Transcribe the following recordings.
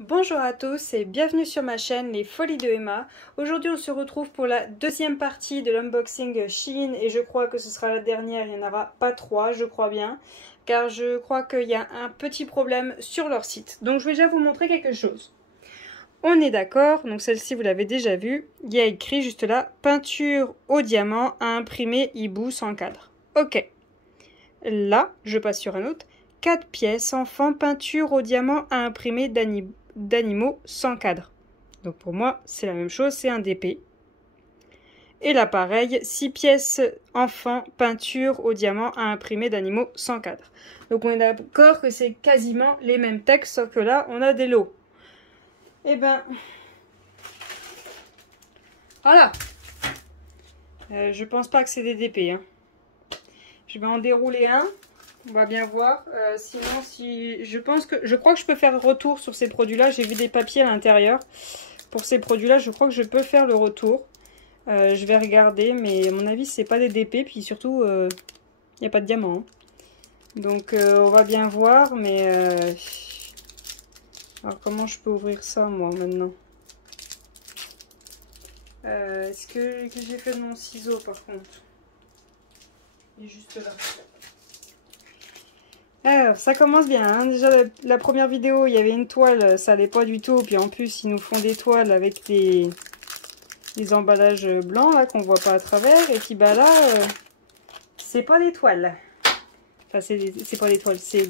Bonjour à tous et bienvenue sur ma chaîne Les Folies de Emma. Aujourd'hui on se retrouve pour la deuxième partie de l'unboxing Shein et je crois que ce sera la dernière, il n'y en aura pas trois je crois bien. Car je crois qu'il y a un petit problème sur leur site. Donc je vais déjà vous montrer quelque chose. On est d'accord, donc celle-ci vous l'avez déjà vue. Il y a écrit juste là, peinture au diamant à imprimer hibou sans cadre. Ok. Là, je passe sur un autre. 4 pièces, enfant, peinture au diamant à imprimer d'animaux sans cadre. Donc pour moi, c'est la même chose, c'est un DP. Et là, pareil, 6 pièces, enfant, peinture au diamant à imprimer d'animaux sans cadre. Donc on est d'accord que c'est quasiment les mêmes textes, sauf que là, on a des lots. Et ben, voilà. Je pense pas que c'est des DP. Hein. Je vais en dérouler un. On va bien voir. Sinon, si je crois que je peux faire retour sur ces produits-là. J'ai vu des papiers à l'intérieur. Pour ces produits-là, je crois que je peux faire le retour. Je vais regarder, mais à mon avis, c'est pas des DP. Puis surtout, il n'y a pas de diamant. Hein. Donc, on va bien voir. Mais alors, comment je peux ouvrir ça, moi, maintenant? Est-ce que j'ai fait de mon ciseau, par contre? Il est juste là. Alors, ça commence bien, hein. Déjà la première vidéo, il y avait une toile, ça allait pas du tout. Puis en plus, ils nous font des toiles avec des emballages blancs là qu'on voit pas à travers. Et puis bah là, c'est pas des toiles. Enfin, c'est pas des toiles, c'est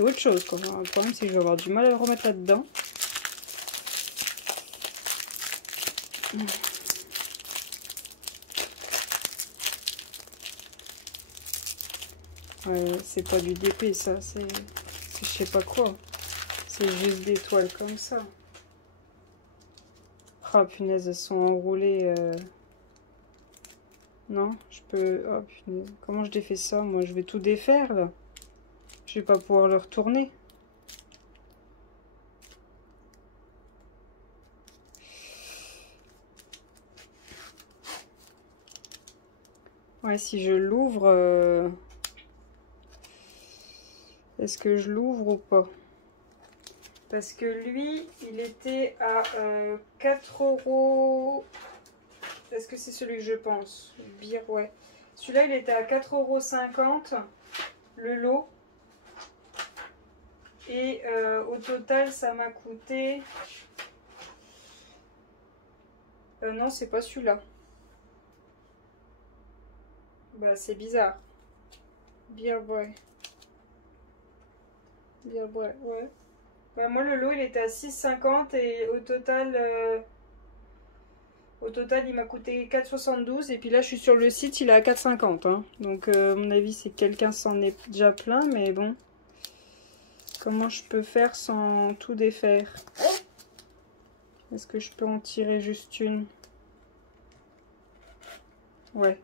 autre chose quoi. Le problème, c'est que je vais avoir du mal à le remettre là-dedans. Ouais, c'est pas du DP ça, c'est je sais pas quoi. C'est juste des toiles comme ça. Oh punaise, elles sont enroulées. Non, je peux... Oh punaise, comment je défais ça? Moi, je vais tout défaire là. Je vais pas pouvoir le retourner. Ouais, si je l'ouvre... Est-ce que je l'ouvre ou pas? Parce que lui, il était à 4 €. Est-ce que c'est celui que je pense? Beer, ouais. Celui-là, il était à 4,50 € le lot. Et au total, ça m'a coûté... non, c'est pas celui-là. Bah, c'est bizarre. Beer Boy. Beer Boy, ouais. Bah, moi, le lot, il était à 6,50 € et au total, il m'a coûté 4,72 € et puis là, je suis sur le site, il est à 4,50 €. Hein. Donc, à mon avis, c'est que quelqu'un s'en est déjà plein, mais bon. Comment je peux faire sans tout défaire? Est-ce que je peux en tirer juste une? Ouais.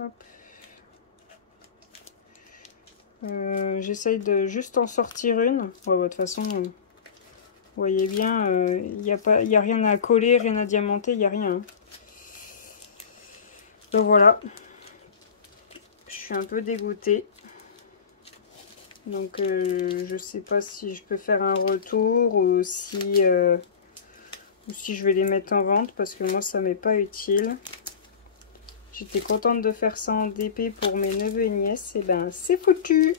Hop. J'essaye de juste en sortir une. Ouais, bah, de toute façon, vous voyez bien, il n'y a rien à coller, rien à diamanter, il n'y a rien. Hein. Donc voilà. Je suis un peu dégoûtée. Donc je sais pas si je peux faire un retour ou si je vais les mettre en vente parce que moi ça m'est pas utile. J'étais contente de faire ça en DP pour mes neveux et nièces, et ben c'est foutu.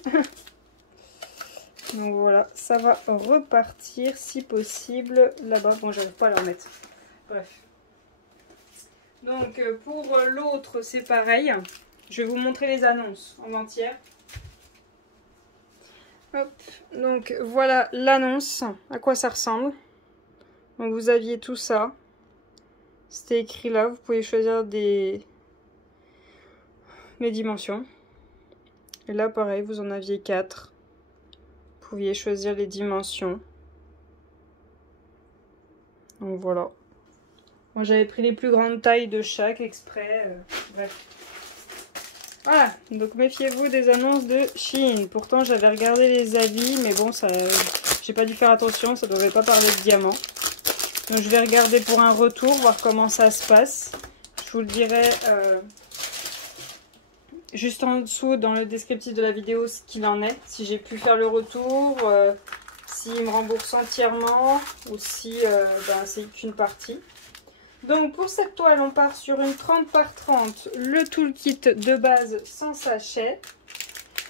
Donc voilà, ça va repartir si possible là-bas. Bon, j'arrive pas à la remettre. Bref. Donc pour l'autre, c'est pareil. Je vais vous montrer les annonces en entière. Hop, donc voilà l'annonce, à quoi ça ressemble. Donc vous aviez tout ça. C'était écrit là, vous pouvez choisir les dimensions. Et là pareil, vous en aviez 4. Vous pouviez choisir les dimensions. Donc voilà. Moi j'avais pris les plus grandes tailles de chaque exprès. Bref. Voilà, donc méfiez-vous des annonces de Shein. Pourtant j'avais regardé les avis, mais bon, ça, j'ai pas dû faire attention, ça devait pas parler de diamant. Donc je vais regarder pour un retour, voir comment ça se passe. Je vous le dirai juste en dessous dans le descriptif de la vidéo ce qu'il en est. Si j'ai pu faire le retour, s'il me rembourse entièrement ou si ben, c'est qu'une partie. Donc pour cette toile, on part sur une 30 par 30, le toolkit de base sans sachet,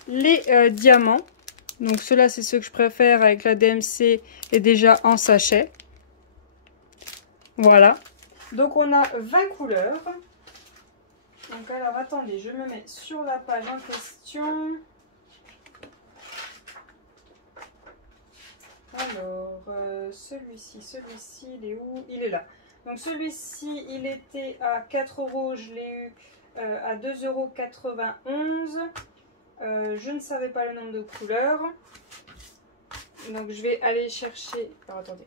les diamants. Donc ceux-là, c'est ceux que je préfère avec la DMC et déjà en sachet. Voilà. Donc on a 20 couleurs. Donc alors attendez, je me mets sur la page en question. Alors celui-ci, il est où? Il est là. Donc celui-ci, il était à 4 €, je l'ai eu à 2,91 €. Je ne savais pas le nombre de couleurs. Donc je vais aller chercher... Alors attendez.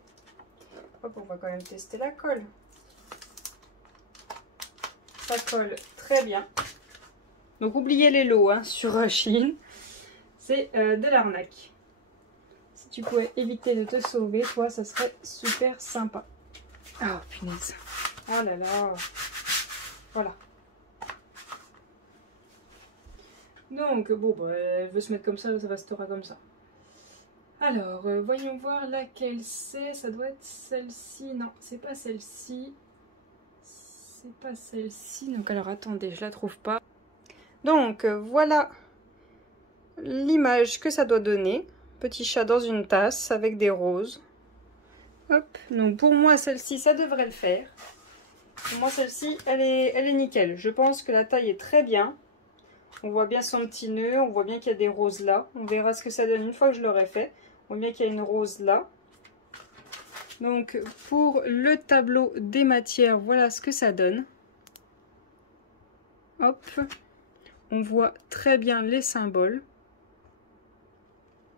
Hop, on va quand même tester la colle. Ça colle très bien. Donc oubliez les lots hein, sur Shein. C'est de l'arnaque. Si tu pouvais éviter de te sauver, toi, ça serait super sympa. Oh punaise. Oh là là. Voilà. Donc bon, bah, elle veut se mettre comme ça restera comme ça. Alors, voyons voir laquelle c'est. Ça doit être celle-ci. Non, c'est pas celle-ci. C'est pas celle-ci. Donc alors attendez, je la trouve pas. Donc voilà l'image que ça doit donner. Petit chat dans une tasse avec des roses. Hop. Donc pour moi celle-ci, ça devrait le faire. Pour moi celle-ci, elle est nickel. Je pense que la taille est très bien. On voit bien son petit nœud, on voit bien qu'il y a des roses là. On verra ce que ça donne une fois que je l'aurai fait. On voit bien qu'il y a une rose là. Donc pour le tableau des matières, voilà ce que ça donne. Hop, on voit très bien les symboles.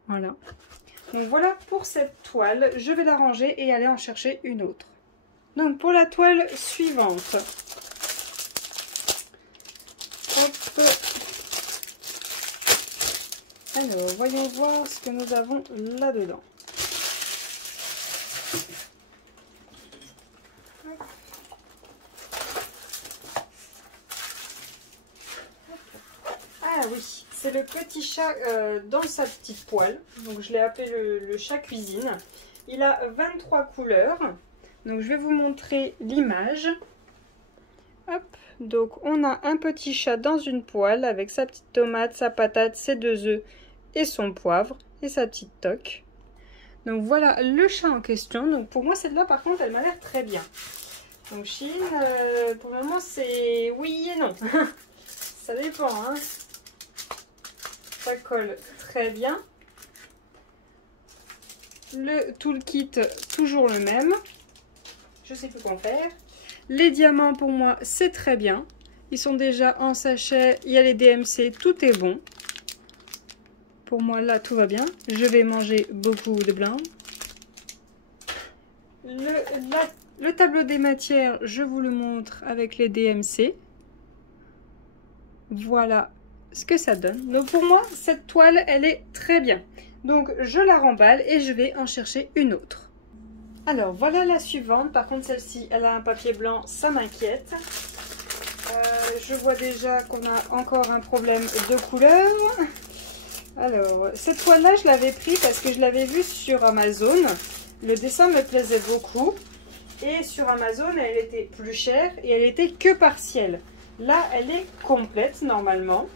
Voilà. Donc voilà pour cette toile. Je vais la ranger et aller en chercher une autre. Donc pour la toile suivante. Hop. Alors, voyons voir ce que nous avons là-dedans. Ah oui, c'est le petit chat dans sa petite poêle. Donc je l'ai appelé le chat cuisine. Il a 23 couleurs. Donc je vais vous montrer l'image. Hop, donc on a un petit chat dans une poêle avec sa petite tomate, sa patate, ses 2 œufs et son poivre et sa petite toque. Donc voilà le chat en question. Donc pour moi celle-là par contre elle m'a l'air très bien. Donc Shein, pour le moment c'est oui et non. Ça dépend hein. Ça colle très bien. Le toolkit toujours le même. Je sais plus quoi faire. Les diamants pour moi c'est très bien. Ils sont déjà en sachet. Il y a les DMC, tout est bon. Pour moi là tout va bien. Je vais manger beaucoup de blanc. Le tableau des matières, je vous le montre avec les DMC. Voilà ce que ça donne. Donc pour moi, cette toile, elle est très bien. Donc je la remballe et je vais en chercher une autre. Alors voilà la suivante. Par contre celle-ci, elle a un papier blanc, ça m'inquiète. Je vois déjà qu'on a encore un problème de couleur. Alors cette toile-là, je l'avais pris parce que je l'avais vue sur Amazon. Le dessin me plaisait beaucoup. Et sur Amazon, elle était plus chère et elle était que partielle. Là, elle est complète normalement.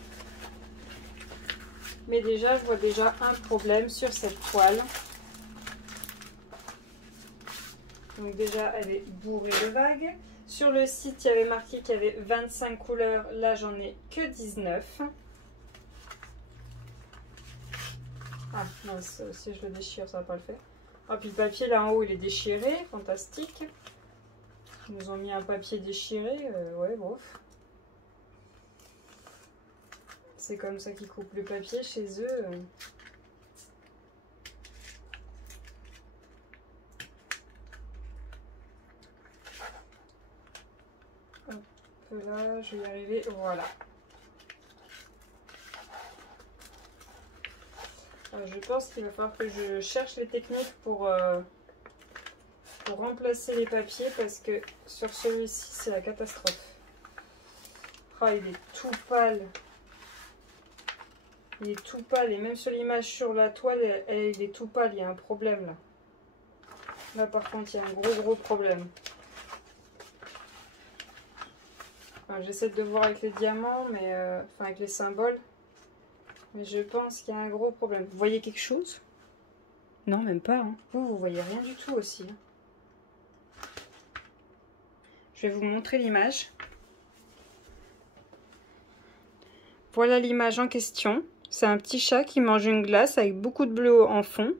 Mais déjà, je vois déjà un problème sur cette toile. Donc déjà, elle est bourrée de vagues. Sur le site, il y avait marqué qu'il y avait 25 couleurs. Là, j'en ai que 19. Ah, non, si je le déchire, ça va pas le faire. Ah, puis le papier là en haut, il est déchiré. Fantastique. Ils nous ont mis un papier déchiré. Ouais, bof. C'est comme ça qu'ils coupent le papier chez eux. Hop là, je vais y arriver. Voilà. Je pense qu'il va falloir que je cherche les techniques pour remplacer les papiers parce que sur celui-ci, c'est la catastrophe. Oh, il est tout pâle. Il est tout pâle. Et même sur l'image sur la toile, il est tout pâle. Il y a un problème là. Là par contre, il y a un gros problème. Enfin, j'essaie de voir avec les diamants, mais enfin avec les symboles. Mais je pense qu'il y a un gros problème. Vous voyez quelque chose? Non, même pas. Hein. Vous voyez rien du tout aussi. Je vais vous montrer l'image. Voilà l'image en question. C'est un petit chat qui mange une glace avec beaucoup de bleu en fond.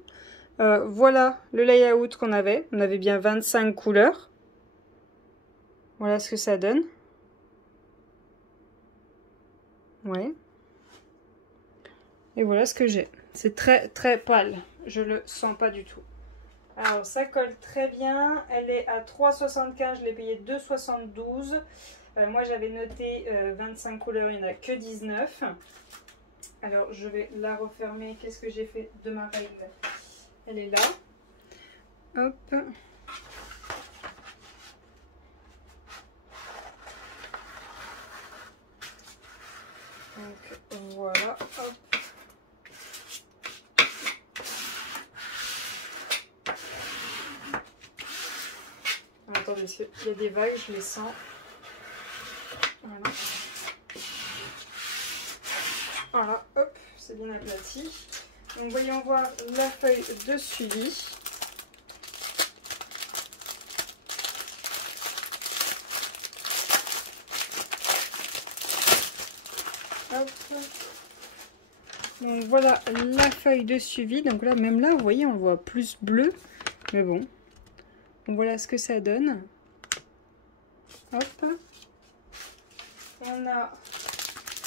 Voilà le layout qu'on avait. On avait bien 25 couleurs. Voilà ce que ça donne. Ouais. Et voilà ce que j'ai. C'est très pâle. Je le sens pas du tout. Alors ça colle très bien. Elle est à 3,75. Je l'ai payée 2,72. Moi j'avais noté 25 couleurs. Il n'y en a que 19. Alors je vais la refermer. Qu'est-ce que j'ai fait de ma règle? Elle est là. Hop. Donc voilà. Hop. Attendez, parce qu'il y a des vagues, je les sens. Voilà. Voilà, hop, c'est bien aplati. Donc voyons voir la feuille de suivi. Hop. Donc voilà la feuille de suivi. Donc là, même là, vous voyez, on le voit plus bleu. Mais bon. Donc voilà ce que ça donne. Hop. On a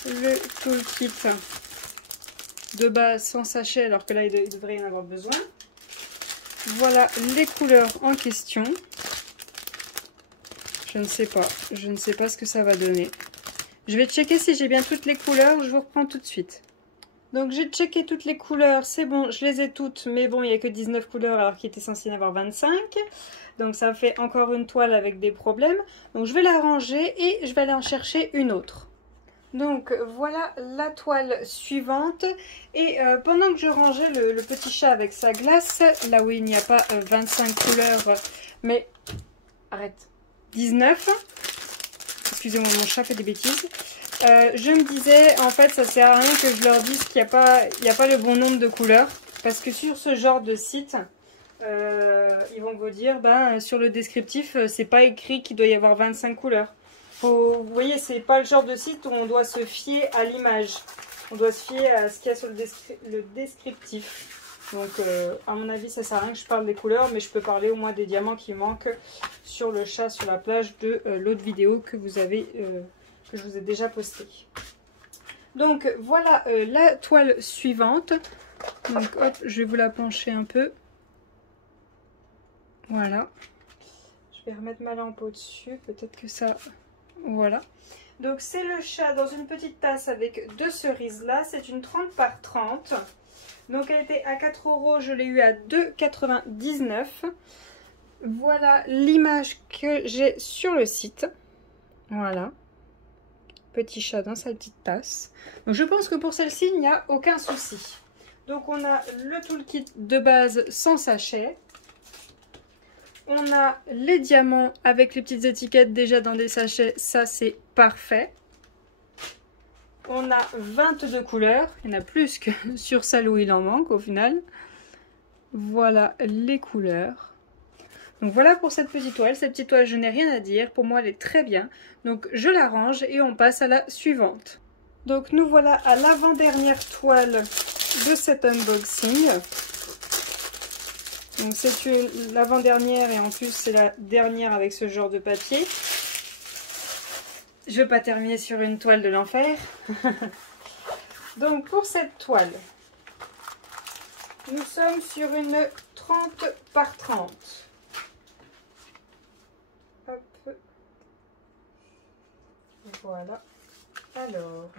le toolkit de base sans sachet, alors que là, il devrait y en avoir besoin. Voilà les couleurs en question. Je ne sais pas. Je ne sais pas ce que ça va donner. Je vais checker si j'ai bien toutes les couleurs. Je vous reprends tout de suite. Donc j'ai checké toutes les couleurs, c'est bon, je les ai toutes, mais bon, il n'y a que 19 couleurs alors qu'il était censé y en avoir 25. Donc ça fait encore une toile avec des problèmes. Donc je vais la ranger et je vais aller en chercher une autre. Donc voilà la toile suivante. Et pendant que je rangeais le petit chat avec sa glace, là où il n'y a pas 25 couleurs, mais arrête, 19. Excusez-moi, mon chat fait des bêtises. Je me disais, en fait, ça sert à rien que je leur dise qu'il n'y a pas le bon nombre de couleurs. Parce que sur ce genre de site, ils vont vous dire, ben, sur le descriptif, c'est pas écrit qu'il doit y avoir 25 couleurs. Vous voyez, c'est pas le genre de site où on doit se fier à l'image. On doit se fier à ce qu'il y a sur le descriptif. Donc, à mon avis, ça sert à rien que je parle des couleurs, mais je peux parler au moins des diamants qui manquent sur le chat sur la plage de l'autre vidéo que vous avez... que je vous ai déjà posté. Donc voilà la toile suivante. Donc hop, je vais vous la pencher un peu. Voilà. Je vais remettre ma lampe au-dessus. Peut-être que ça... Voilà. Donc c'est le chat dans une petite tasse avec deux cerises là. C'est une 30 par 30. Donc elle était à 4 €. Je l'ai eu à 2,99 €. Voilà l'image que j'ai sur le site. Voilà. Petit chat dans sa petite tasse. Donc je pense que pour celle-ci, il n'y a aucun souci. Donc on a le toolkit de base sans sachet. On a les diamants avec les petites étiquettes déjà dans des sachets. Ça, c'est parfait. On a 22 couleurs. Il y en a plus que sur celle où il en manque au final. Voilà les couleurs. Donc voilà pour cette petite toile. Cette petite toile, je n'ai rien à dire. Pour moi, elle est très bien. Donc je la range et on passe à la suivante. Donc nous voilà à l'avant-dernière toile de cet unboxing. Donc c'est l'avant-dernière et en plus c'est la dernière avec ce genre de papier. Je ne vais pas terminer sur une toile de l'enfer. Donc pour cette toile, nous sommes sur une 30 par 30. Hop. Voilà. Alors.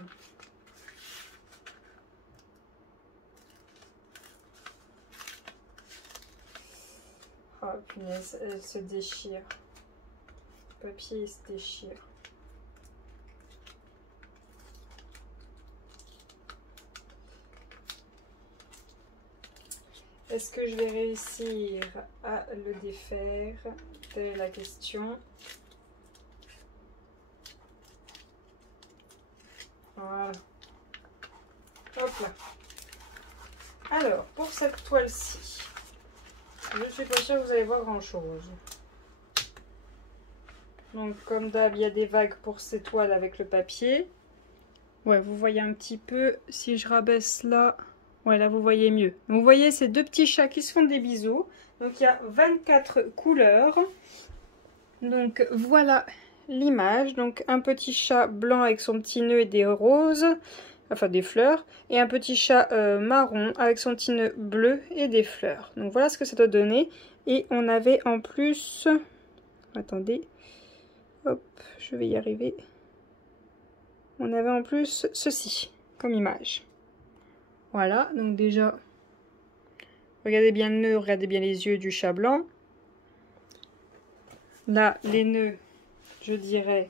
Oh punaise, elle se déchire. Le papier il se déchire. Est-ce que je vais réussir à le défaire? Telle est la question. Voilà. Hop là. Alors, pour cette toile-ci, je ne suis pas sûre que vous allez voir grand-chose. Donc, comme d'hab, il y a des vagues pour ces toiles avec le papier. Ouais, vous voyez un petit peu. Si je rabaisse là, ouais, là, vous voyez mieux. Donc, vous voyez ces deux petits chats qui se font des bisous. Donc, il y a 24 couleurs. Donc, voilà l'image. Donc, un petit chat blanc avec son petit nœud et des roses. Enfin, des fleurs. Et un petit chat marron avec son petit nœud bleu et des fleurs. Donc, voilà ce que ça doit donner. Et on avait en plus... Attendez... Hop, je vais y arriver. On avait en plus ceci comme image. Voilà, donc déjà, regardez bien le nœud, regardez bien les yeux du chat blanc. Là, les nœuds, je dirais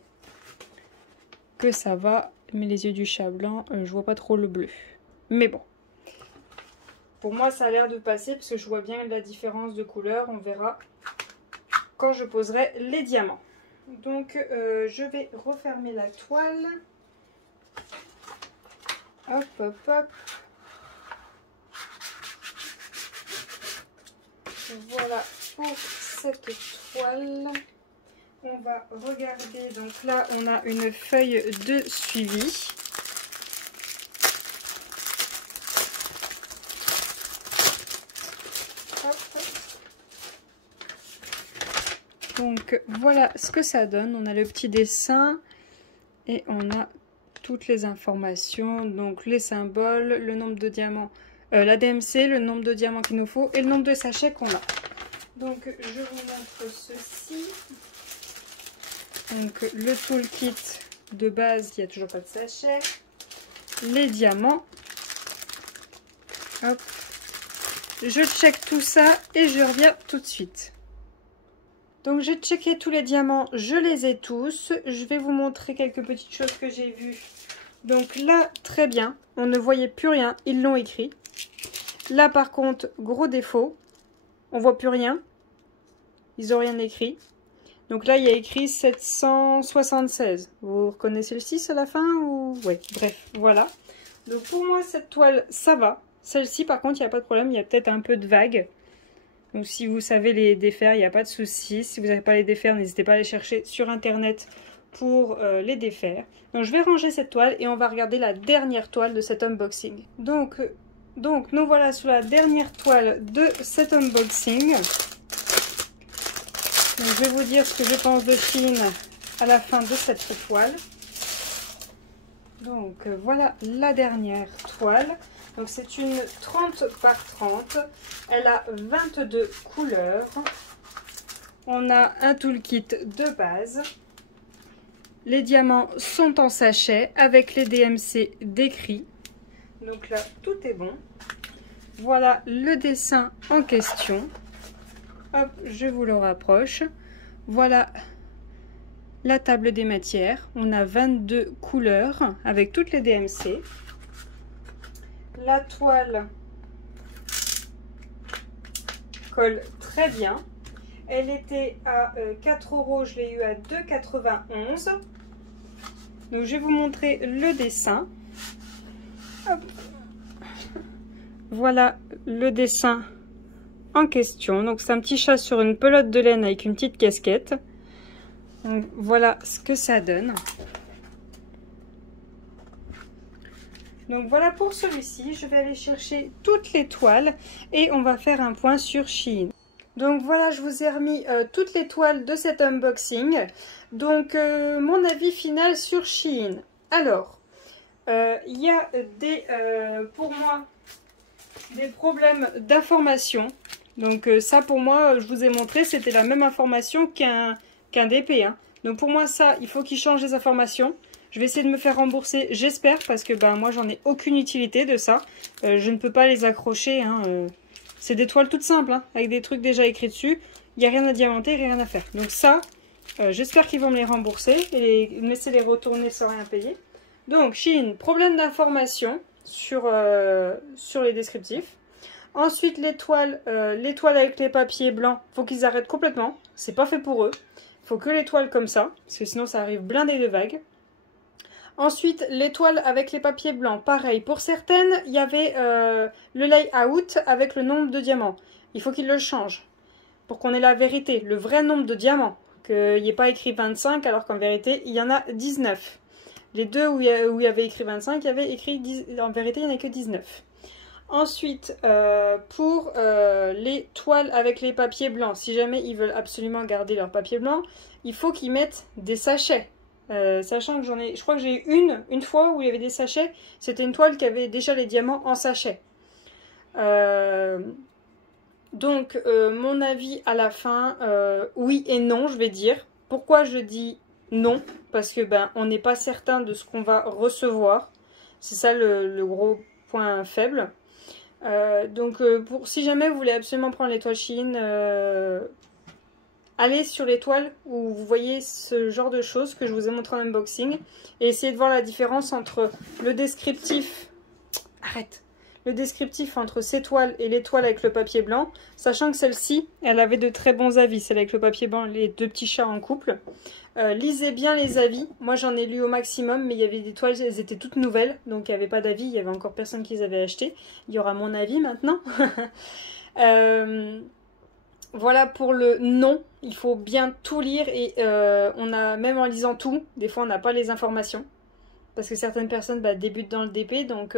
que ça va, mais les yeux du chat blanc, je vois pas trop le bleu. Mais bon, pour moi, ça a l'air de passer parce que je vois bien la différence de couleur. On verra quand je poserai les diamants. Donc, je vais refermer la toile. Hop, hop, hop. Voilà pour cette toile. On va regarder. Donc là, on a une feuille de suivi. Donc voilà ce que ça donne. On a le petit dessin et on a toutes les informations. Donc les symboles, le nombre de diamants, la DMC, le nombre de diamants qu'il nous faut et le nombre de sachets qu'on a. Donc je vous montre ceci. Donc le toolkit de base, il n'y a toujours pas de sachet. Les diamants. Hop. Je check tout ça et je reviens tout de suite. Donc j'ai checké tous les diamants, je les ai tous. Je vais vous montrer quelques petites choses que j'ai vues. Donc là, très bien, on ne voyait plus rien, ils l'ont écrit. Là par contre, gros défaut, on voit plus rien. Ils n'ont rien écrit. Donc là, il y a écrit 776. Vous reconnaissez le 6 à la fin ou... Ouais, bref, voilà. Donc pour moi, cette toile, ça va. Celle-ci, par contre, il n'y a pas de problème, il y a peut-être un peu de vague. Donc si vous savez les défaire, il n'y a pas de souci. Si vous n'avez pas les défaire, n'hésitez pas à les chercher sur internet pour les défaire. Donc je vais ranger cette toile et on va regarder la dernière toile de cet unboxing. Donc nous voilà sur la dernière toile de cet unboxing. Donc, je vais vous dire ce que je pense de Shein à la fin de cette toile. Donc voilà la dernière toile. Donc c'est une 30 par 30. Elle a 22 couleurs. On a un toolkit de base. Les diamants sont en sachet avec les DMC décrits. Donc là, tout est bon. Voilà le dessin en question. Hop, je vous le rapproche. Voilà la table des matières. On a 22 couleurs avec toutes les DMC. La toile colle très bien. Elle était à 4 €, je l'ai eu à 2,91 €. Donc je vais vous montrer le dessin. Hop. Voilà le dessin en question. Donc c'est un petit chat sur une pelote de laine avec une petite casquette. Donc voilà ce que ça donne. Donc voilà pour celui-ci, je vais aller chercher toutes les toiles et on va faire un point sur Shein. Donc voilà, je vous ai remis toutes les toiles de cet unboxing. Donc mon avis final sur Shein. Alors, il y a des, pour moi, des problèmes d'information. Donc ça pour moi, je vous ai montré, c'était la même information qu'un DP. Hein. Donc pour moi ça, il faut qu'ils changent les informations. Je vais essayer de me faire rembourser, j'espère, parce que ben, moi j'en ai aucune utilité de ça. Je ne peux pas les accrocher. Hein, c'est des toiles toutes simples, hein, avec des trucs déjà écrits dessus. Il n'y a rien à diamanter, rien à faire. Donc ça, j'espère qu'ils vont me les rembourser et me laisser les retourner sans rien payer. Donc Shein, problème d'information sur les descriptifs. Ensuite, les toiles avec les papiers blancs, faut qu'ils arrêtent complètement. C'est pas fait pour eux. Il faut que les toiles comme ça, parce que sinon ça arrive blindé de vagues. Ensuite, les toiles avec les papiers blancs, pareil. Pour certaines, il y avait le layout avec le nombre de diamants. Il faut qu'ils le changent pour qu'on ait la vérité, le vrai nombre de diamants. Qu'il n'y ait pas écrit 25 alors qu'en vérité, il y en a 19. Les deux où il y avait écrit 25, il y avait écrit 10, en vérité, il n'y en a que 19. Ensuite, pour les toiles avec les papiers blancs, si jamais ils veulent absolument garder leur papier blanc, il faut qu'ils mettent des sachets. Sachant que je crois que j'ai eu une fois où il y avait des sachets, c'était une toile qui avait déjà les diamants en sachet. Donc, mon avis à la fin, oui et non, je vais dire. Pourquoi je dis non? Parce que on n'est pas certain de ce qu'on va recevoir. C'est ça le gros point faible. Donc, si jamais vous voulez absolument prendre l'étoile Shein, allez sur l'étoile où vous voyez ce genre de choses que je vous ai montré en unboxing et essayez de voir la différence entre le descriptif. Arrête! Le descriptif entre ces toiles et les toiles avec le papier blanc, sachant que celle-ci, elle avait de très bons avis, celle avec le papier blanc, les deux petits chats en couple. Lisez bien les avis, moi j'en ai lu au maximum, mais il y avait des toiles, elles étaient toutes nouvelles, donc il n'y avait pas d'avis, il y avait encore personne qui les avait achetées. Il y aura mon avis maintenant. Voilà pour le non, il faut bien tout lire et on a, même en lisant tout, des fois on n'a pas les informations. Parce que certaines personnes débutent dans le DP, donc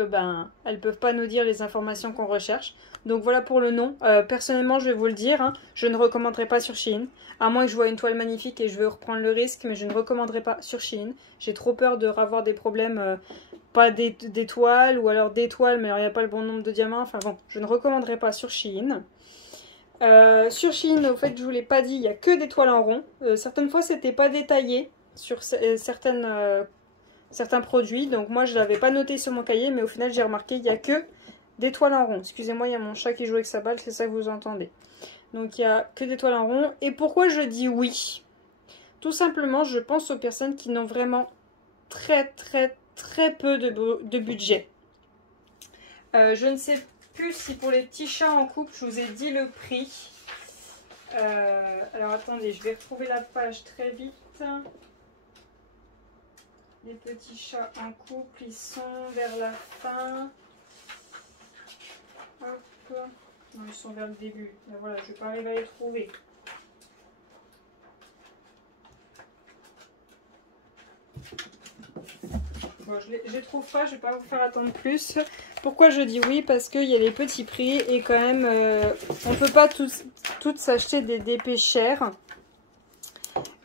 elles peuvent pas nous dire les informations qu'on recherche. Donc voilà pour le non. Personnellement, je vais vous le dire, hein, je ne recommanderais pas sur Shein. À moins que je vois une toile magnifique et je veux reprendre le risque, mais je ne recommanderais pas sur Shein. J'ai trop peur de avoir des problèmes, pas d'étoiles, ou alors d'étoiles, mais alors il n'y a pas le bon nombre de diamants. Enfin bon, je ne recommanderais pas sur Shein. Sur Shein, au fait, je vous l'ai pas dit, il n'y a que des toiles en rond. Certaines fois, c'était pas détaillé sur certains produits, donc moi je l'avais pas noté sur mon cahier, mais au final j'ai remarqué il n'y a que des toiles en rond. Excusez-moi, il y a mon chat qui joue avec sa balle, c'est ça que vous entendez. Donc il n'y a que des toiles en rond. Et pourquoi je dis oui? Tout simplement, je pense aux personnes qui n'ont vraiment très peu de budget. Je ne sais plus si pour les petits chats en couple, je vous ai dit le prix. Alors attendez, je vais retrouver la page très vite. Les petits chats en couple, ils sont vers la fin. Hop. Non, ils sont vers le début. Mais voilà, je ne vais pas arriver à les trouver. Bon, je les trouve pas, je ne vais pas vous faire attendre plus. Pourquoi je dis oui? Parce qu'il y a les petits prix et quand même, on ne peut pas toutes s'acheter des DP chers.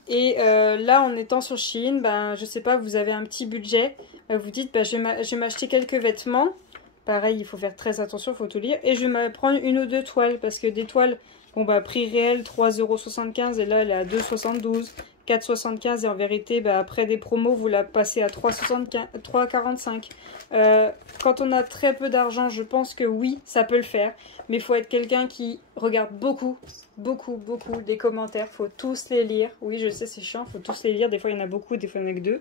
Et là, en étant sur Shein, je sais pas, vous avez un petit budget, vous dites, je vais m'acheter quelques vêtements. Pareil, il faut faire très attention, il faut tout lire. Et je vais me prendre une ou deux toiles, parce que des toiles, prix réel, 3,75 € et là, elle est à 2,72 €, 4,75 € et en vérité, après des promos, vous la passez à 3,45 €. Quand on a très peu d'argent, je pense que oui, ça peut le faire. Mais il faut être quelqu'un qui regarde beaucoup des commentaires. Il faut tous les lire. Oui, je sais, c'est chiant, il faut tous les lire. Des fois, il y en a beaucoup, des fois, il y en a que deux.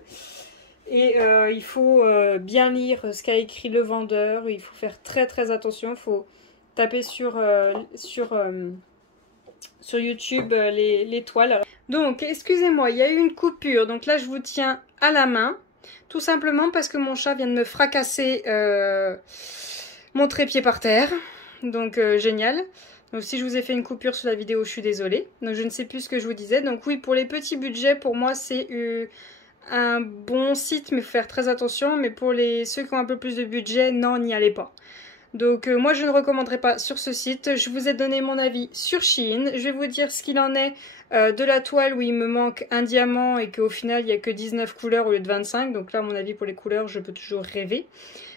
Et il faut bien lire ce qu'a écrit le vendeur. Il faut faire très attention. Il faut taper sur YouTube les toiles. Donc, excusez-moi, il y a eu une coupure. Donc là, je vous tiens à la main. Tout simplement parce que mon chat vient de me fracasser mon trépied par terre. Donc, génial. Donc, si je vous ai fait une coupure sur la vidéo, je suis désolée. Donc, je ne sais plus ce que je vous disais. Donc, oui, pour les petits budgets, pour moi, c'est un bon site, mais il faut faire très attention. Mais pour ceux qui ont un peu plus de budget, non, n'y allez pas. Donc moi je ne recommanderais pas sur ce site. Je vous ai donné mon avis sur Shein. Je vais vous dire ce qu'il en est de la toile où il me manque un diamant et qu'au final il n'y a que 19 couleurs au lieu de 25. Donc là, à mon avis, pour les couleurs, je peux toujours rêver.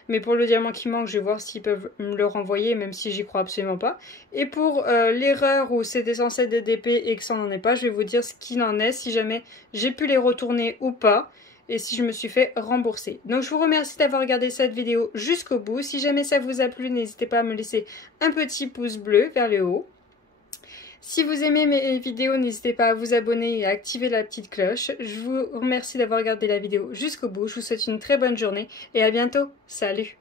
Mais pour le diamant qui manque, je vais voir s'ils peuvent me le renvoyer, même si j'y crois absolument pas. Et pour l'erreur où c'était censé être des DP et que ça n'en est pas, je vais vous dire ce qu'il en est, si jamais j'ai pu les retourner ou pas. Et si je me suis fait rembourser. Donc je vous remercie d'avoir regardé cette vidéo jusqu'au bout. Si jamais ça vous a plu, n'hésitez pas à me laisser un petit pouce bleu vers le haut. Si vous aimez mes vidéos, n'hésitez pas à vous abonner et à activer la petite cloche. Je vous remercie d'avoir regardé la vidéo jusqu'au bout. Je vous souhaite une très bonne journée et à bientôt. Salut!